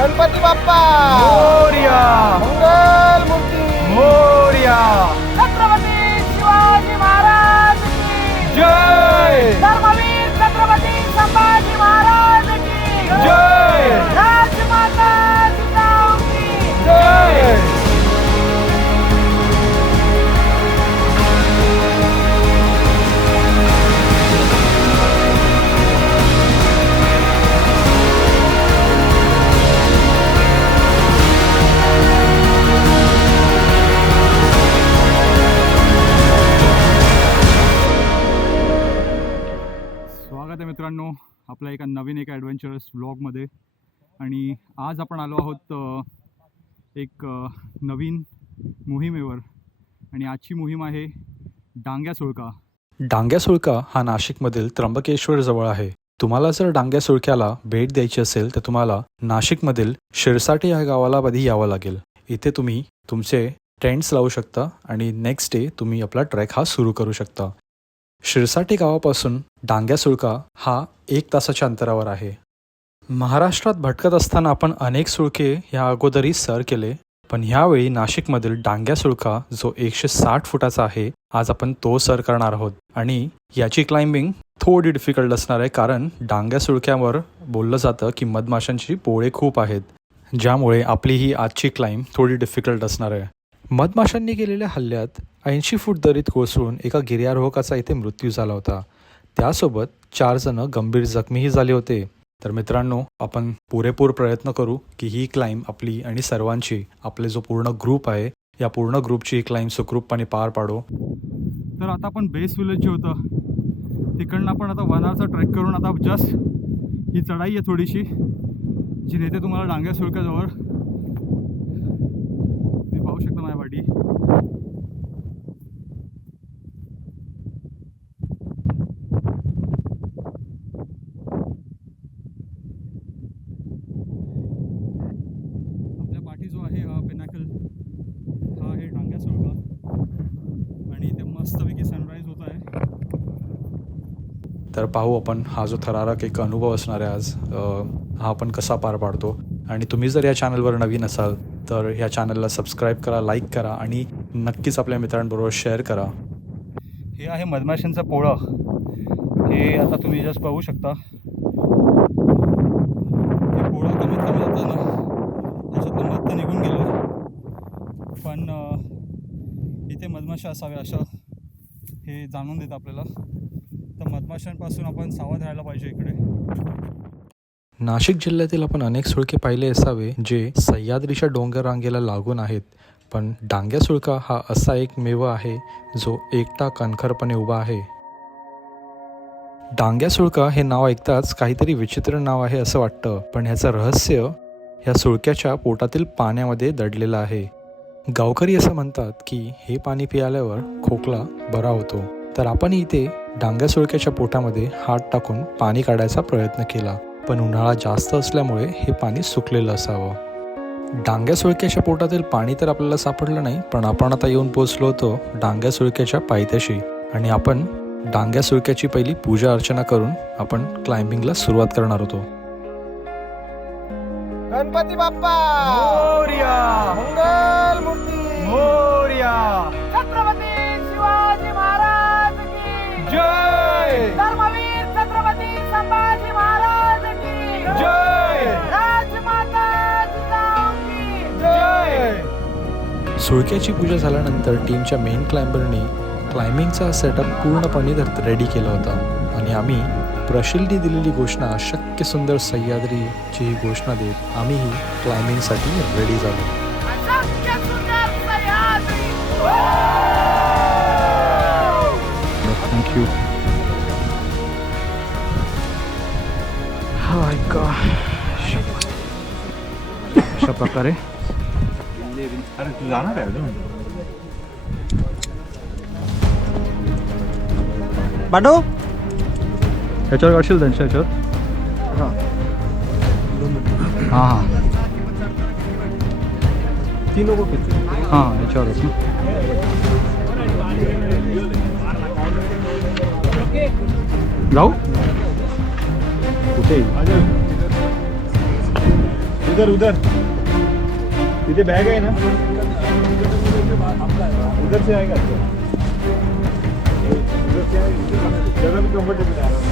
गणपती बाप्पा मोरया, मंगल मूर्ती मोरया, छत्रपती शिवाजी महाराज की जय धर्मवीर छत्रपती संभाजी महाराज की जय राजमाता जिजाऊ की जय. स्वागत आहे मित्रांनो आपल्या एका ॲडव्हेंचरस ब्लॉगमध्ये. आणि आज आपण आलो आहोत एक नवीन मोहिमेवर. आणि आजची मोहीम आहे डांग्या सुळका. डांग्या सुळका हा नाशिकमधील त्र्यंबकेश्वर जवळ आहे. तुम्हाला जर डांग्या सुळक्याला भेट द्यायची असेल तर तुम्हाला नाशिकमधील शिरसाटे या गावाला आधी यावं लागेल. इथे तुम्ही तुमचे टेंट्स लावू शकता आणि नेक्स्ट डे तुम्ही आपला ट्रेक हा सुरू करू शकता. शिरसाटे गावापासून डांग्या सुळका हा 1 तासाच्या अंतरावर आहे. महाराष्ट्रात भटकत असताना आपण अनेक सुळके ह्या अगोदरही सर केले, पण ह्यावेळी नाशिकमधील डांग्या सुळका जो 160 फुटाचा आहे, आज आपण तो सर करणार आहोत. आणि याची क्लाइम्बिंग थोडी डिफिकल्ट असणार आहे, कारण डांग्या सुळक्यावर बोललं जातं की मधमाशांची पोळे खूप आहेत, ज्यामुळे आपली ही आजची क्लाइम्ब थोडी डिफिकल्ट असणार आहे. मधमाशांनी केलेल्या हल्ल्यात 80 फूट दरीत कोसळून एका गिर्यारोहकाचा इथे मृत्यू झाला होता. त्यासोबत 4 जण गंभीर जखमीही झाले होते. तर मित्रांनो, आपण पुरेपूर प्रयत्न करू की ही क्लाइम्ब आपली आणि सर्वांची, आपले जो पूर्ण ग्रुप आहे या पूर्ण ग्रुपची ही क्लाइम्ब सुखरूपपणे पार पाडू. तर आता आपण बेस विलेज जे होतं तिकडनं आपण आता वनाचा ट्रेक करून आता जस्ट ही चढाई आहे थोडीशी, जी नेते तुम्हाला डांग्या सुळक्याजवळ. तुम्ही पाहू शकता माझ्या वाटी. आपल्या पाठी जो आहे हा पिनाकल, हा आहे डांग्या सुळका. आणि इथे मस्तपैकी सनराईज होत आहे. तर पाहू आपण हा जो थरारक एक अनुभव असणार आहे आज, हा आपण कसा पार पाडतो. आणि तुम्ही जर या चॅनलवर नवीन असाल तर ह्या चॅनलला सबस्क्राईब करा, लाईक करा आणि नक्कीच आपल्या मित्रांबरोबर शेअर करा. हे आहे मधमाशांचं पोळं. हे आता तुम्ही जस्ट पाहू शकता. हे पोळं कमीत कमी जाताना ह्याच्यातलं मध तर निघून गेलं, पण इथे मधमाशा असाव्या असं हे जाणून देतं आपल्याला. तर मधमाशांपासून आपण सावध राहायला पाहिजे इकडे. नाशिक जिल्ह्यातील आपण अनेक सुळके पाहिले असावे जे सह्याद्रीच्या डोंगर रांगेला लागून आहेत, पण डांग्या सुळका हा असा एक मेवा आहे जो एकटा कणखरपणे उभा आहे. डांग्या सुळका हे नाव ऐकताच काहीतरी विचित्र नाव आहे असं वाटतं, पण ह्याचं रहस्य ह्या सुळक्याच्या पोटातील पाण्यामध्ये दडलेलं आहे. गावकरी असं म्हणतात की हे पाणी पिल्यावर खोकला बरा होतो. तर आपण इथे डांग्या सुळक्याच्या पोटामध्ये हात टाकून पाणी काढायचा प्रयत्न केला, पण उन्हाळा जास्त असल्यामुळे हे पाणी सुकलेलं असावं. डांग्या सुळक्याच्या पोटातील पाणी तर आपल्याला सापडलं नाही, पण आपण आता येऊन पोचलो होतो डांग्या सुळक्याच्या पायथ्याशी. आणि आपण डांग्या सुळक्याची पहिली पूजा अर्चना करून आपण क्लाइम्बिंगला सुरुवात करणार होतो. गणपती बाप्पा मोरया, मंगल मूर्ती मोरया, छत्रपती शिवाजी महाराज की जय धर्मवीर छत्रपती संभाजी महाराज की जय राजमाता जिजाऊ की जय. सुळक्याची पूजा झाल्यानंतर टीमच्या मेन क्लाइंबरनी क्लाइम्बिंगचा सेटअप पूर्णपणे रेडी केला होता. आणि आम्ही प्रशिलनी दिलेली घोषणा, शक्य सुंदर सह्याद्रीची ही घोषणा देत आम्हीही क्लाइम्बिंगसाठी रेडी झालो. अशक्य सुंदर सह्याद्री. थँक्यू. हाय का अशा प्रकारे बाडो ह्याच्यावर काढशील त्यांच्या ह्याच्यावर. हां हां ती नको किती हां ह्याच्यावरच ना. जाऊ कुठे उधर उधर तिथे बॅग आहे ना उधर से आएगा उधर से आएगा जगह भी कंफर्टेबल है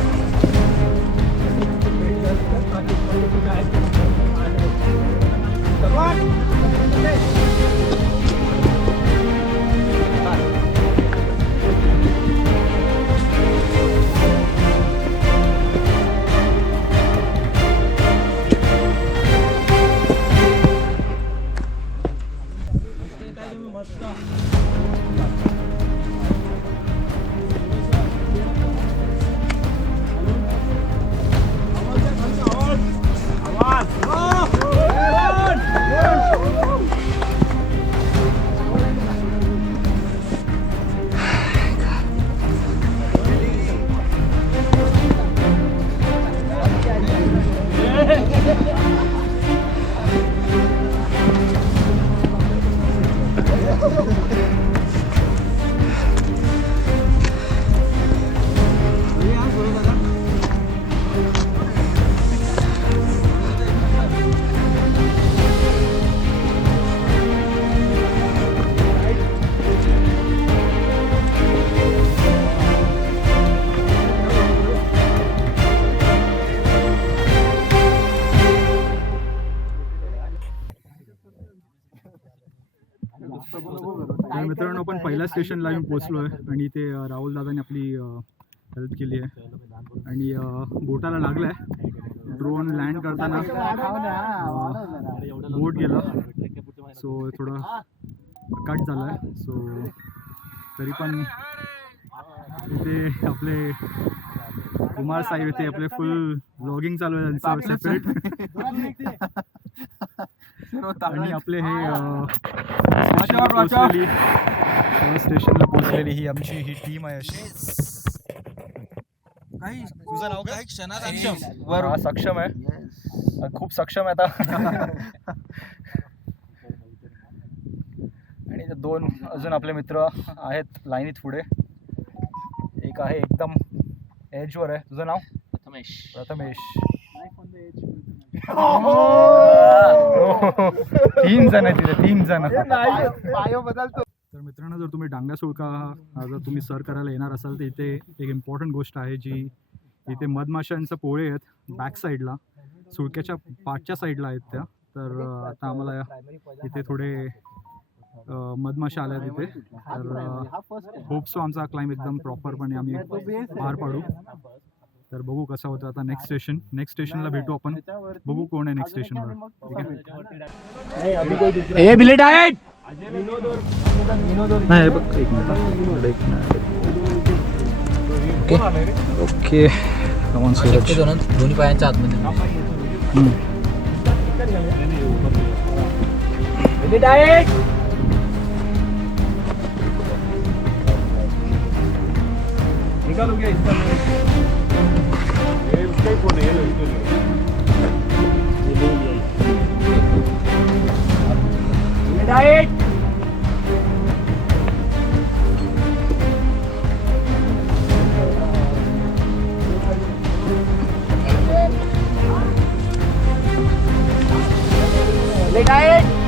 तर मित्रांनो आपण पहिल्या स्टेशनला येऊन पोहोचलो आहे आणि इथे राहुल दादांनी आपली हेल्प केली आहे आणि बोटाला लागलं आहे ड्रोन लँड करताना बोट गेला सो थोडं कट झालं आहे सो तरी पण इथे आपले कुमार साहेब इथे आपले फुल व्लॉगिंग चालू आहे त्यांचं सेपरेट आणि आपले हे स्टेशनला पोहोचलेली ही आमची ही टीम आहे अशी तुझं नाव काय सक्षम आहे खूप सक्षम आहे आता आणि दोन अजून आपले मित्र आहेत लाईनीत पुढे एक आहे एकदम एजवर आहे तुझं नाव प्रथमेश तीन जण आहेत तिथे 3 जण तर मित्रांनो जर तुम्ही डांगा सुळका हा जर तुम्ही सर करायला येणार असाल तर इथे एक इम्पॉर्टंट गोष्ट आहे जी इथे मधमाशांचं पोळे आहेत बॅक साईडला सुळक्याच्या पाठच्या साईडला आहेत त्या तर आता आम्हाला इथे थोडे मधमाशा आल्या तिथे तर होप सो आमचा क्लाइंब एकदम प्रॉपरपणे आम्ही पार पाडू तर बघू कसं होतं आता नेक्स्ट स्टेशनला भेटू आपण बघू कोण आहे नेक्स्ट स्टेशनवर ठीक आहे बिलेट आहे नाही बघ एक मिनिट ओके दोन्ही पायांच्या आतमध्ये बिलेट आहे निकालो क्या इसका ये उसका ही फोन है बिलेट आहे बिलेट आहे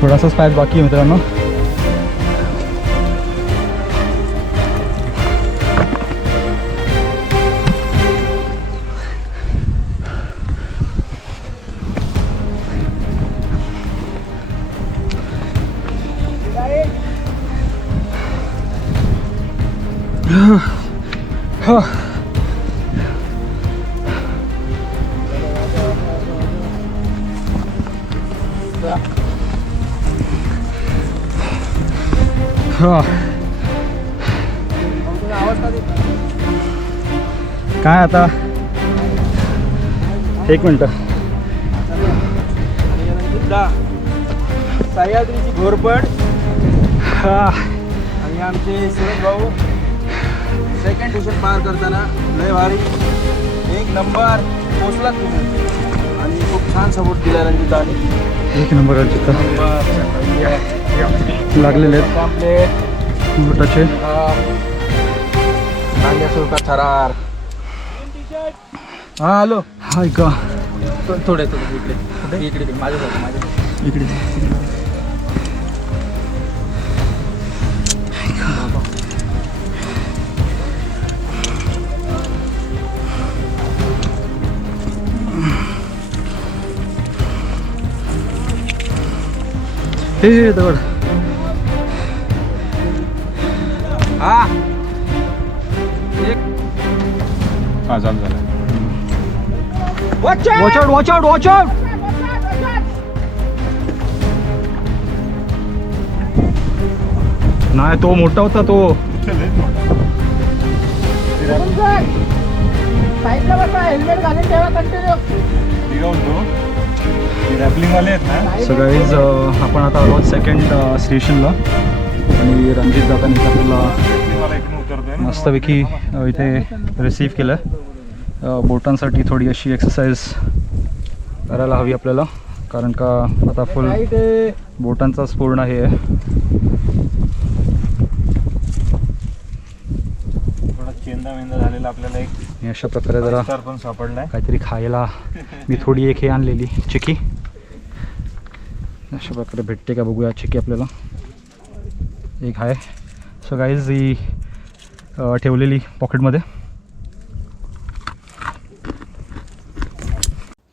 थोडासाच पॅच बाकी आहे मित्रांनो. काय आता एक मिनटं. सह्याद्रीची घोरपड आणि आमचे सुरेश भाऊ सेकंड ट्युशन पार करताना लय भारी एक नंबर पोचलात तुम्ही आणि खूप छान सपोर्ट दिला रणजिताने. एक नंबर लागलेले आहेत कॉम्प्लेट बुटाचे. नांग्यासुरका थरार. हा हॅलो. हाय का थोडे इकडे इकडे माझ्या इकडे हे दगड. हा झालं. Watch out watch out watch out. नाही तो मोठा होता तो. साईडला बसा हेल्मेट घालून ठेवा कंटिन्यू. सो गाईज आपण आता आलो सेकंड स्टेशनला आणि रणजित दादांनी आपल्याला मस्तपैकी इथे रिसीव्ह केलं. बोटांसाठी थोडी अशी एक्सरसाइज करायला हवी आपल्याला कारण का आता फुल बोटांचाच पूर्ण हे आहे. थोडा चेंदा मेंदा झालेला आपल्याला एक आणि अशा प्रकारे जरा पण सापडलाय. काहीतरी खायला मी थोडी एक हे आणलेली चिकी. अशा प्रकारे भेटते का बघूया चिकी आपल्याला. एक आहे. सो गाईज ही ठेवलेली पॉकेटमध्ये.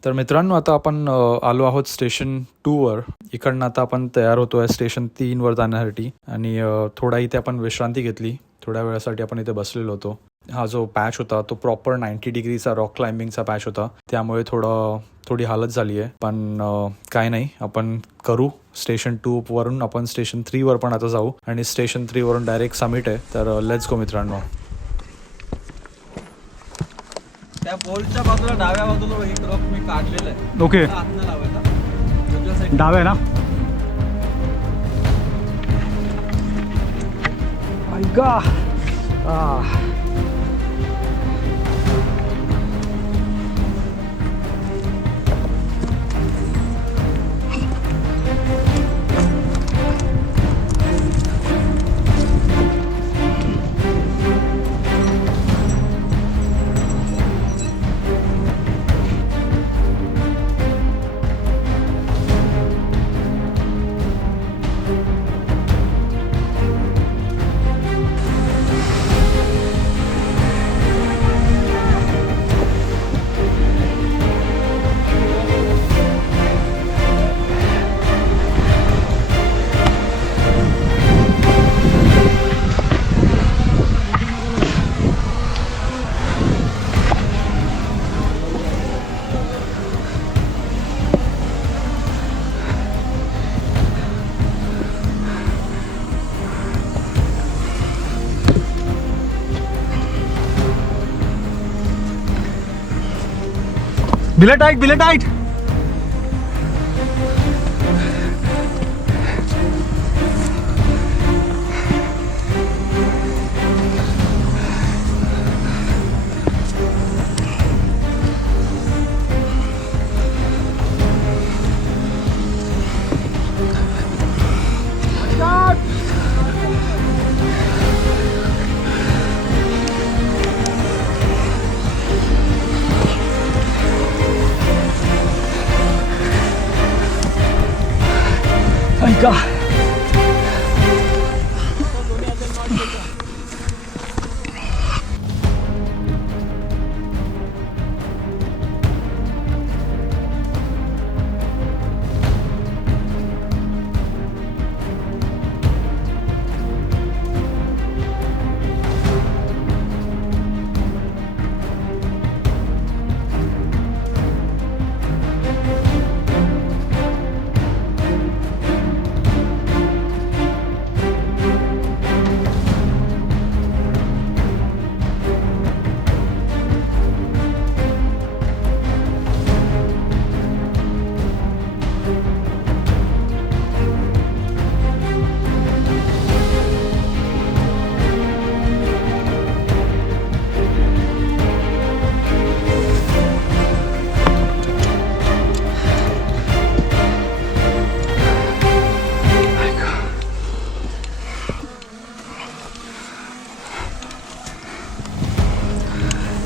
तर मित्रांनो आता आपण आलो आहोत स्टेशन 2वर. इकडनं आता आपण तयार होतो आहे स्टेशन 3वर जाण्यासाठी आणि थोडा इथे आपण विश्रांती घेतली. थोड्या वेळासाठी आपण इथे बसलेलो होतो. हा जो पॅच होता तो प्रॉपर 90 डिग्रीचा रॉक क्लाइम्बिंगचा पॅच होता त्यामुळे थोडी हालत झाली आहे पण काय नाही आपण करू. स्टेशन 2 वरून आपण स्टेशन 3वर पण आता जाऊ आणि स्टेशन 3 वरून डायरेक्ट समिट आहे. तर लेट्स गो मित्रांनो. त्या पोलच्या बाजूला डाव्या बाजूला एक रॉक मी काढलेलं आहे. ओके हातनं लावायचा डावे ना. ऐका बिले टाइट. ऐका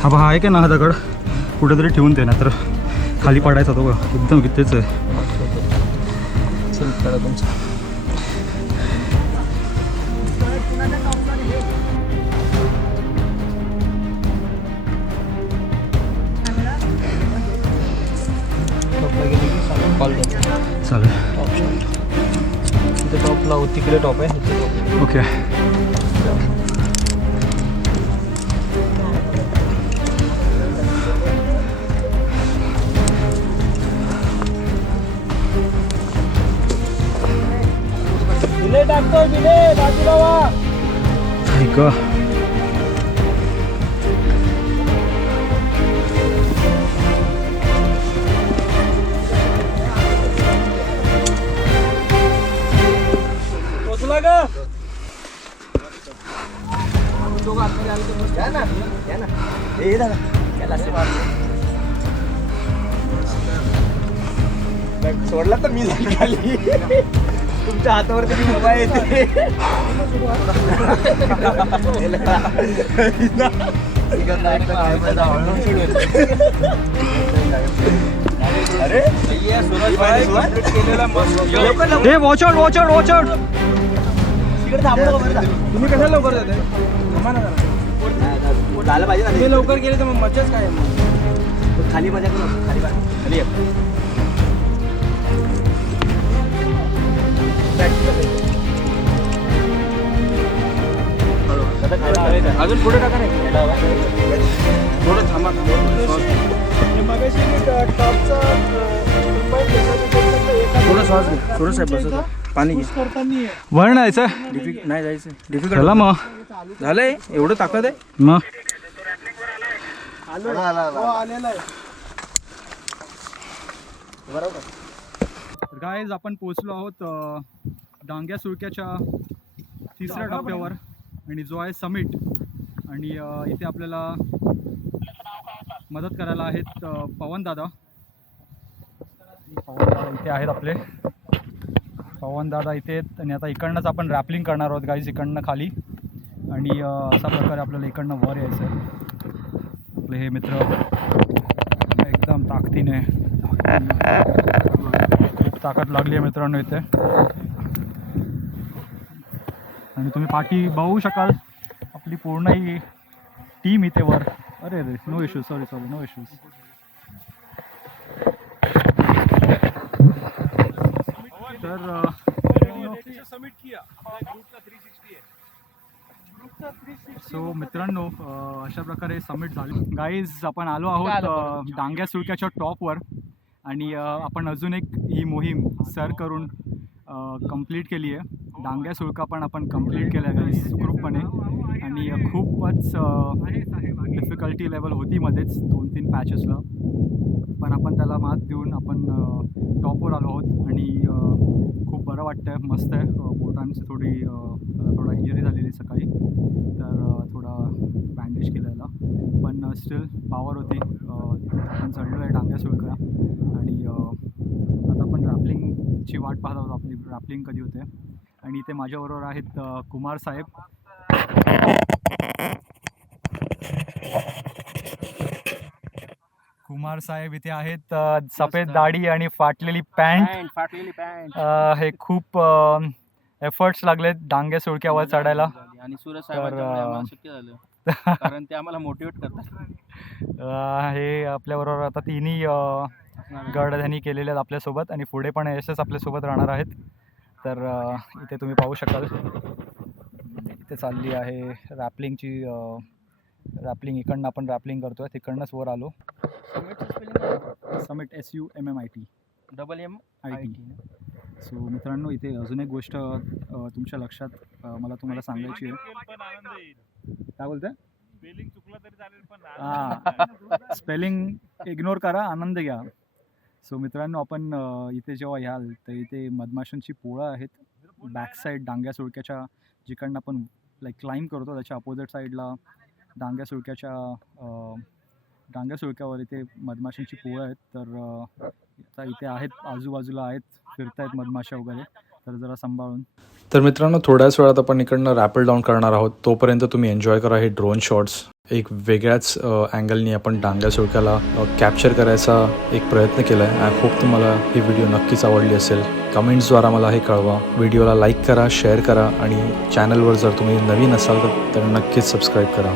हा बा आहे का ना हा दगड कुठेतरी ठेवून दे ना तर खाली पडायचा तो बघा एकदम कितीच आहे. चालेल टॉप लावू तिकडे टॉप आहे. ओके बिले टाकतोय बिले बाजूला वा. ऐका पोचला का? सोडला तर मी जाईल खाली. तुमच्या हातावर तरी मोबाईल येते. अरे सुरज भाई केलेला मस्त. ए watch out watch out watch out. तिकडे थांबलो का? तुम्ही कशाला लवकर जाते? थांबा ना जरा. झालं पाहिजे ना. ते लवकर गेले तर मग मजाच काय मग. खाली मजा करू. खाली ये. अजून पुढे टाका नाही. थोडं थांबा. थोडं श्वास घे. थोडं साहेब बसत पाणी घे. वर नाही जायचं नाही जायचं डिफिकल्ट चला मग झालंय. एवढं ताकद आहे. मग गाईज आपण पोचलो आहोत डांग्या सुळक्याच्या तिसऱ्या टप्प्यावर आणि जो आहे समिट. आणि इथे आपल्याला मदत करायला आहेत पवनदादा. पवनदादा इथे आहेत आपले. पवनदादा इथे आहेत आणि आता इकडनंच आपण रॅपलिंग करणार आहोत गाईज इकडनं खाली. आणि अशा प्रकारे आपल्याला इकडनं वर यायचं आहे. आपले हे मित्र एकदम ताकदीने खूप ताकद लागली आहे मित्रांनो इथे. आणि तुम्ही पाठी बघू शकाल आपली पूर्ण ही टीम इथे वर. अरे no issues sorry no issues. तर सो मित्रांनो अशा प्रकारे समिट झाली. गाईज आपण आलो आहोत डांग्या सुळक्याच्या टॉपवर. आणि आपण अजून एक ही मोहीम सर करून कंप्लीट केली आहे. डांग्या सुळका पण आपण कंप्लीट केल्या गाईज सुखरूपपणे. आणि खूपच डिफिकल्टी लेवल होती मध्येच 2-3 पॅचेसला. पण आपण त्याला मात देऊन आपण टॉपवर आलो आहोत. आणि खूप बरं वाटतं आहे. मस्त आहे. बोटांची थोडा इंजुरी झालेली सकाळी तर थोडा बँडेज केलेला. पण स्टील पॉवर होती. आपण चढलो आहे डांग्या सुळका. आणि आता आपण रॅपलिंगची वाट पाहत आहोत. आपली रॅपलिंग कधी होते. आणि इथे माझ्याबरोबर आहेत कुमार साहेब. कुमार साहेब इथे आहेत. सफेद दाढी आणि फाटलेली पॅन्ट. फाटलेली पॅन्ट. हे खूप एफर्ट्स लागलेत डांग्या सुळक्यावर चढायला. आणि सूरज साहेबांच्या आम्हाला शक्य झालं कारण ते आम्हाला मोटिवेट करतात. हे आपल्याबरोबर आता तिन्ही गड त्यांनी केलेले आहेत आपल्यासोबत आणि पुढे पण यशच आपल्यासोबत राहणार आहेत. तर इथे तुम्ही पाहू शकाल इथे चालली आहे रॅपलिंगची. रॅपलिंग इकडनं आपण रॅपलिंग करतोय, तिकडनंच वर आलो. Summit SUMMIT MMIT. सो मित्रांनो, इथे अजून एक गोष्ट तुमच्या लक्षात मला तुम्हाला सांगायची आहे. काय बोलताय? स्पेलिंग चुकलं तरी चालेल पण हां, स्पेलिंग इग्नोर करा, आनंद घ्या. सो मित्रांनो, आपण इथे जेव्हा याल तर इथे मधमाशांची पोळं आहेत. बॅक साईड डांग्या सुळक्याच्या जिकडनं आपण लाईक क्लाइंब करतो त्याच्या अपोजिट साईडला डांग्या सुळक्यावर इथे मधमाशांची पोळं आहेत. तर आता इथे आहेत, आजूबाजूला आहेत, फिरतायत मधमाशा वगैरे, तर जरा सांभाळून. तर मित्रांनो, थोड्याच वेळात आपण इकडनं रॅपल डाऊन करणार आहोत. तोपर्यंत तुम्ही एन्जॉय करा हे ड्रोन शॉट्स. एक वेगळ्याच अँगलनी आपण डांग्या सुळक्याला कॅप्चर करायचा एक प्रयत्न केला आहे. आय होप तुम्हाला ही व्हिडिओ नक्कीच आवडली असेल. कमेंट्सद्वारा मला हे कळवा. व्हिडिओला लाईक करा, शेअर करा आणि चॅनलवर जर तुम्ही नवीन असाल तर नक्कीच सबस्क्राईब करा.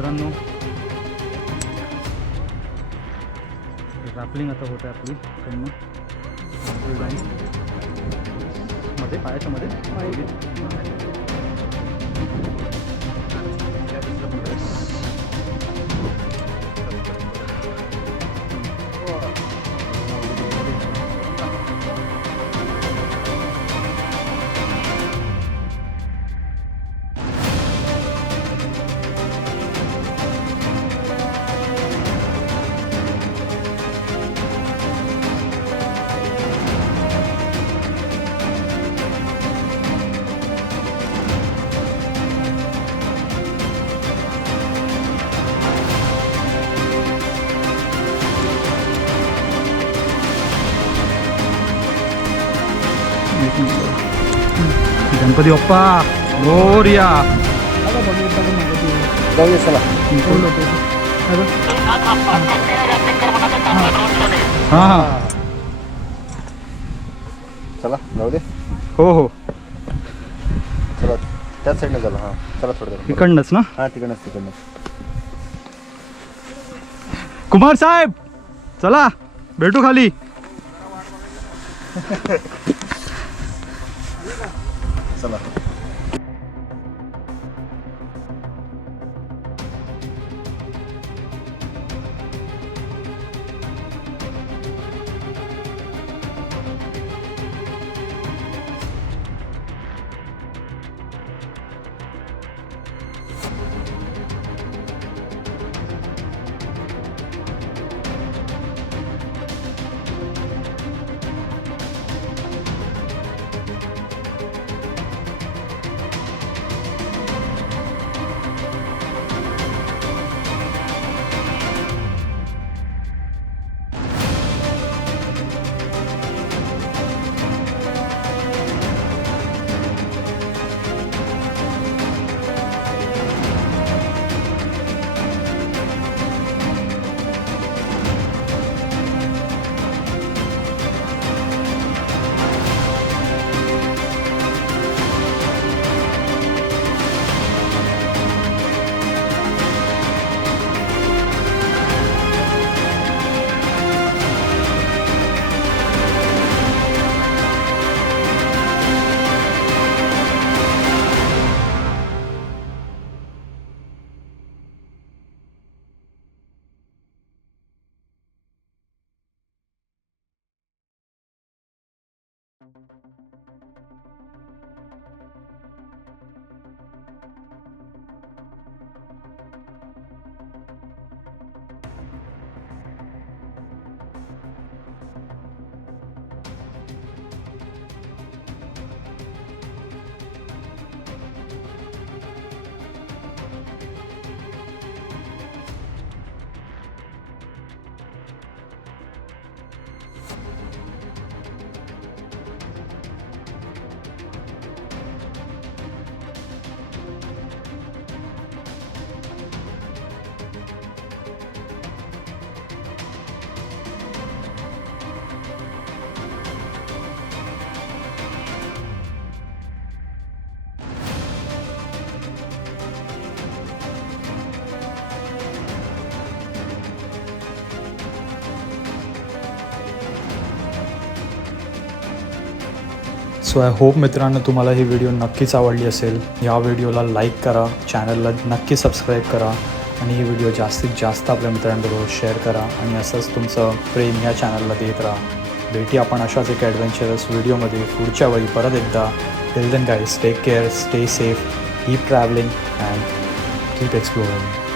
मित्रांनो, रॅपलिंग आता होत आहे आपली कडनं मध्ये पायाच्या मध्ये. गणपती बाप्पा मोरया. हां हां, चला जाऊ दे. हो हो, चला त्याच साईडने चला. हां चला थोडं इकडनंच ना. हां तिकडनंच. कुमार साहेब चला भेटू खाली. चला. सो आय होप मित्रांनो तुम्हाला ही व्हिडिओ नक्कीच आवडली असेल. या व्हिडिओला लाईक करा, चॅनलला नक्की सबस्क्राईब करा आणि ही व्हिडिओ जास्तीत जास्त आपल्या मित्रांबरोबर शेअर करा आणि असंच तुमचं प्रेम या चॅनलला देत राहा. भेटी आपण अशाच एक ॲडव्हेंचरस व्हिडिओमध्ये पुढच्या वेळी परत एकदा. Till then guys, take care, stay safe, keep travelling and keep exploring.